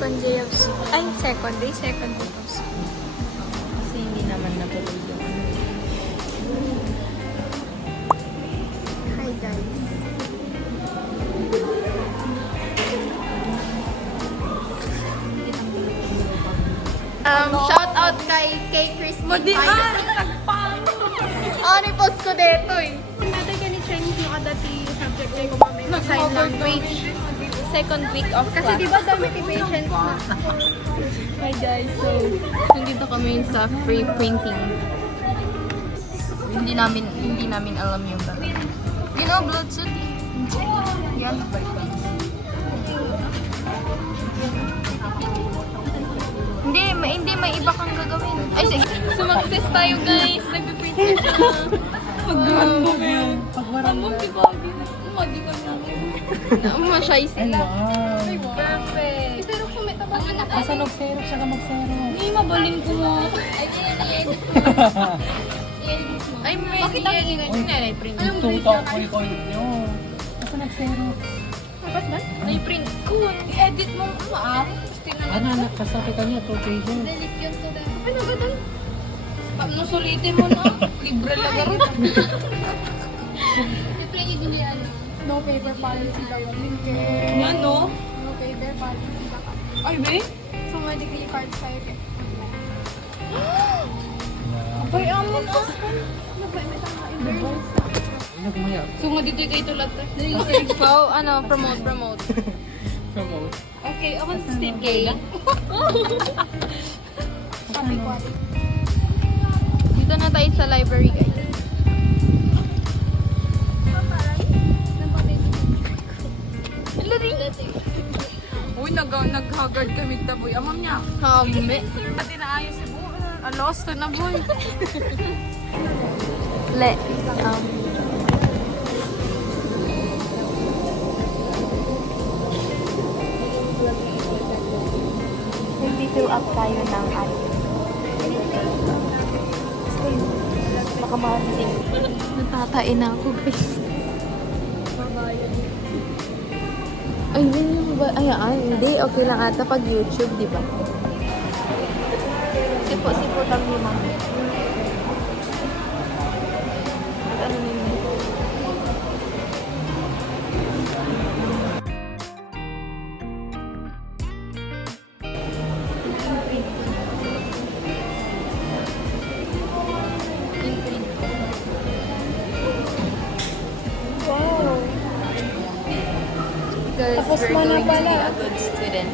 second day of school. Ay, second day of school. Kasi hindi naman natuloy yung ano. Hi guys. Shout out kay Christine. Ni post ko dito eh. Natin ka ni Chinese yung adati subject ko mamay na sign language. Second week of Kasi class. di ba dami patients na? Hi guys, so nandito kami sa free printing. Hindi namin alam yung gano'n. You know, blood suit? Yan. Hindi, may iba kang gagawin. Ay, sige. So, mag-test tayo, guys. Nagpiprint ko siya. Pag-random yan. Pag-random. Umagi ka na. Masay sila. Ay, wow. Perfect. Pero kung may tabang na Basta nag-zero siya ka mag-zero. Hindi, mabaling ko mo. Ay, may print. Ito, takoy nyo. Basta nag-zero. Tapos ba? Print ko. I-edit mo. Ano, kasakit ka niya, 2 pages. Delete yun to the... Ano ba doon? Nusulitin mo na. Libre lang rin. Siyempre hindi nila ano. No paper policy daw yun. Yan, no? No paper policy baka. Ay, be? So, mga degree cards tayo kay. Abay, amo na. Ano ba? May tama i-burns na. Nagmaya. So, nga dito kayo tulad to. Promote. Promote. Okay, ako sa Steve K. Copy ko. Dito na tayo sa library, guys. Uy, nag-haggard kami taboy. Amam niya. Kami. Pati na ayos si Boy. Lost na boy. Nag-fill up tayo ng baka ma-ending. Natatain na ako, guys. Ay, yun ba? Hindi. Okay lang ata pag YouTube, di ba? Sipo lang ni mama. Ano yun? Because Tapos we're mo na going to be pala. a good student.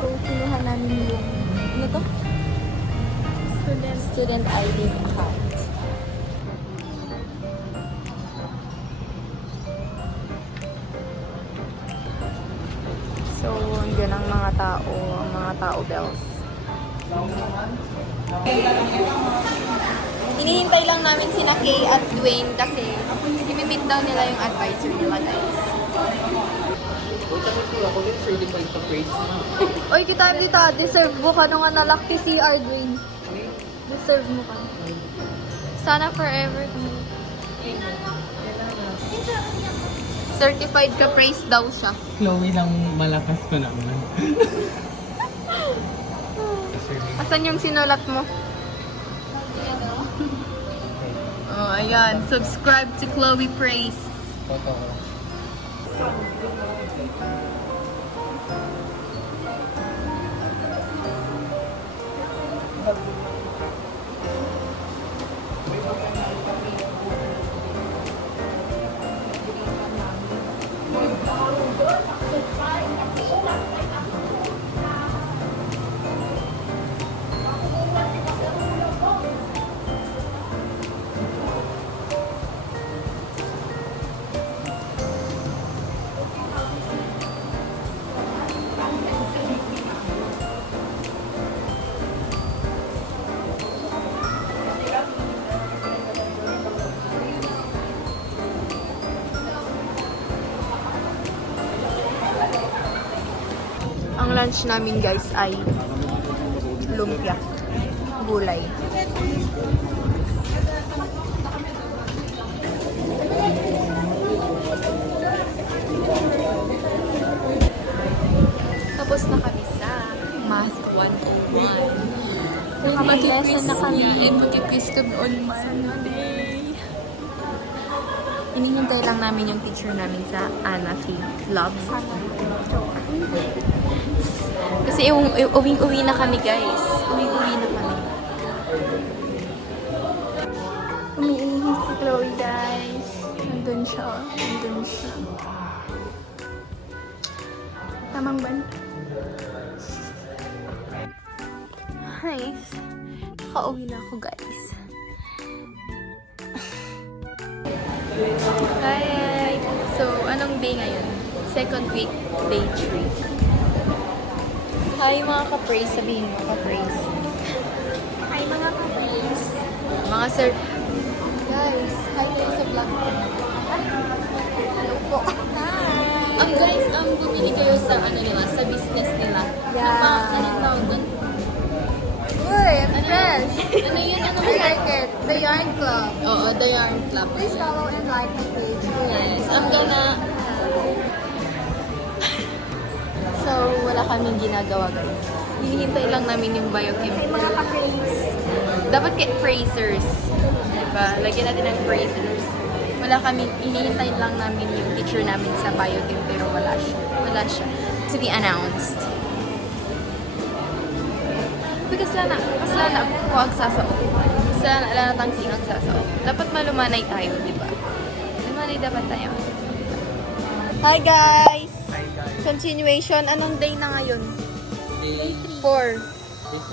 So, kinuha namin yung, ano to? Student ID account. So, andyan ang mga tao bells. Hinihintay lang namin sina Kay at Dwayne kasi i-meet daw nila yung advisor nila, guys. Oy, kita yung dito, deserve mo ka nung nalak si CR, Dwayne. Deserve mo ka. Sana forever. Certified ka praise daw siya. Chloe lang malakas ko naman. Asan yung sinulat mo? Oh, ayan. Subscribe to Chloe Praise. Totoo. Ang lunch namin, guys, ay lumpia. Gulay. na kami. And mag-quiz kami on Monday. Hinihintay lang namin yung teacher namin sa Anafi Lab. Kasi uwing-uwi na kami, guys. Uwing-uwi na kami. Umiinis si Chloe, guys. Nandun siya. Nandun siya. Tamang ban. Nice. Nakauwi na ako, guys. Hi! So, anong day ngayon? Second week, day 3. Hi, mga ka-praise. Sabihin mo, ka-praise. Hi, mga kapatid. Mga sir, guys, hi kayo sa vlog ko. Hello po. Guys, bumili kayo sa ano nila, sa business nila. Yeah. Anong tawag doon? Uy, it's fresh. Ano yun? Ano I like it. The Yarn Club. Oo, The Yarn Club. Please follow and like my page. Yes, I'm gonna... So, wala kaming ginagawa, guys. Hinihintay lang namin yung biochem. Hi, mga kapatid. Dapat kay praisers. Diba? Lagyan natin ng praisers. Wala kami, hinihintay lang namin yung teacher namin sa biochem, pero wala siya. Wala siya. To be announced. Because wala na ako agsasao. Kasi wala na tang singang sasao. Dapat malumanay tayo, di ba? Lumanay dapat tayo. Hi guys! Hi guys. Continuation. Anong day na ngayon? Day 4.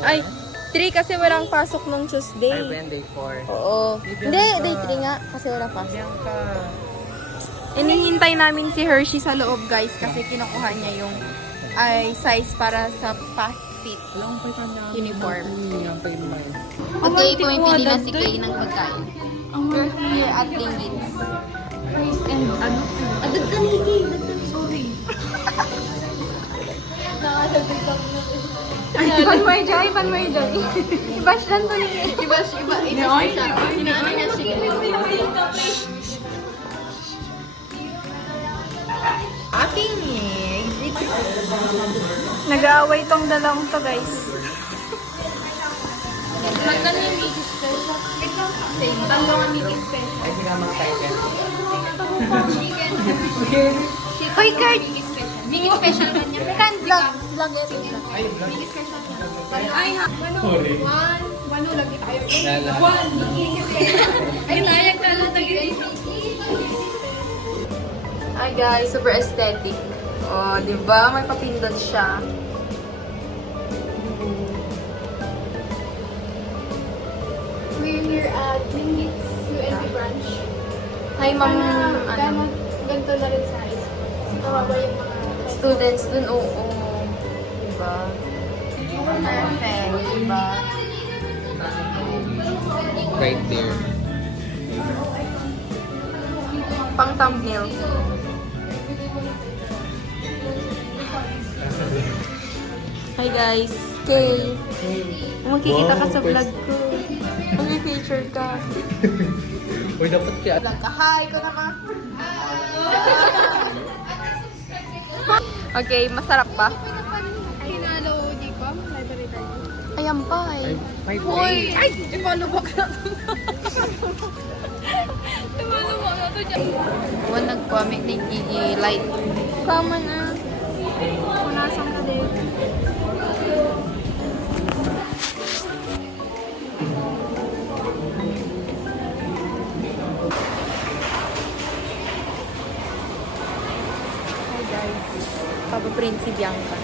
Ay, 3 kasi walang pasok nung Tuesday. Ay, when day 4. Oo. Bibiyak Hindi, ka. day 3 nga kasi walang pasok. Bianca. Inihintay namin si Hershey sa loob, guys, kasi kinukuha niya yung size para sa fit Walang pa kanya. uniform. Ang pa yun ba? Okay, pumipili na si Kay ng pagkain. We're here at Lingit. Rice and ano? Adad ka ni Kay. Sorry. Panmoy Joy, Panmoy Joy. I-bash lang to ni Iba siya. Inaano niya si Kay. Aking Nag-aaway tong dalawang to, guys. magkano yung Mickey Special? Same. Dalawang Mickey Special. Ay, sila mga title. Chicken. Hoy, Kurt! Mickey Special. Mickey Special ba niya? Kan vlog. Vlog ito. Ay, vlog. Mickey Special niya. Ay, ha. Sorry. Wano lagi tayo. Lala. Ay, nayak na lang Hi guys, super aesthetic. Oh, di ba? May papindot siya. We're here at Lingit's UNP branch. Hi, ma'am. Sana ganito na rin sa high school. Kawawa yung mga Students dun, oo. Diba? Perfect, diba? Right there. Pang thumbnail. Hi guys. Kay. Makikita ka sa vlog ko. Mag-feature ka. Uy, dapat kaya. Vlog ka. Hi ko naman. Okay, masarap ba? Hinalo, di ba? Library tayo. Ayan pa Ay, eh. 5 Hoy! Ay! I-follow back na. Huwag nag-comment ni Gigi. Light. Kama na. Punasan ka din. Hi guys. Papaprint si Bianca.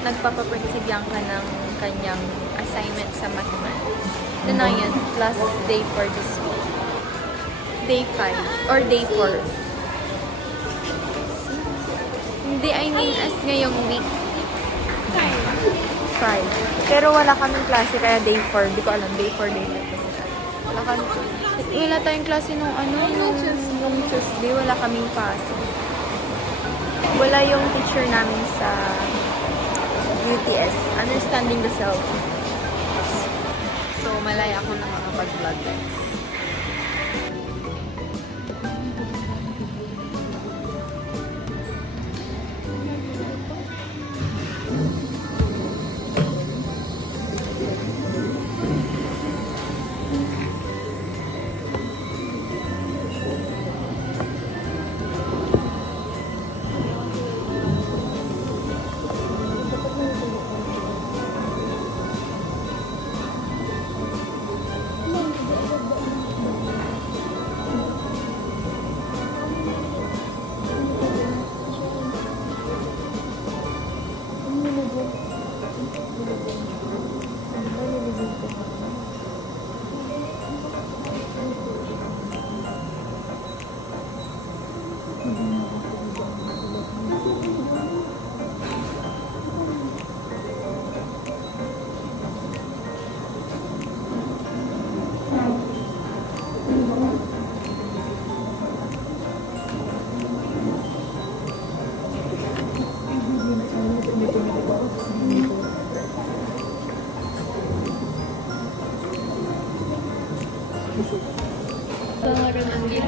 Nagpapaprint si Bianca ng kanyang assignment sa mathematics. Ito na yun. Last day for this week. Day 5. Or day 4. Hindi, I mean as ngayong week. 5. Pero wala kaming klase kaya day 4. Di ko alam. Day 4, day 5. Wala tayong klase nung nung Tuesday. Wala kaming pasok. Wala yung teacher namin sa UTS, Understanding the Self. So, malaya ako nakakapag-vlog, guys.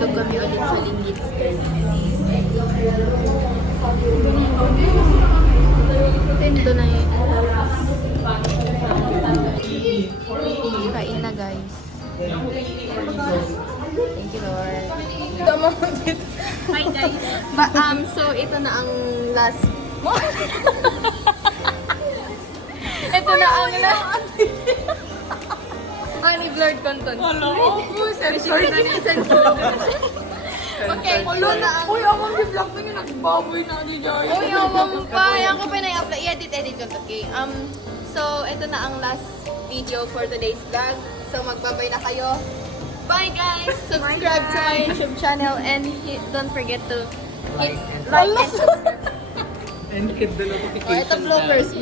Nandito kami ulit sa Linggits, guys. Tento na yun. Kain na, guys. Thank you, Lord. Hi guys. So ito na ang last. Ito na ang last. Blurred content. Sensor na ni sensor. Okay, ito na ang... Uy, ako ang vlog na yun. Nagbaboy na ni Jai. Uy, awang pa. Yan ko pa na-upload. I-edit ko to, okay? So, ito na ang last video for today's vlog. So, magbabay na kayo. Bye, guys! Subscribe to my YouTube channel and don't forget to hit like and subscribe. And hit the Oh, notification ito bloopers.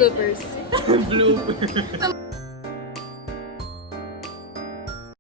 Blooper.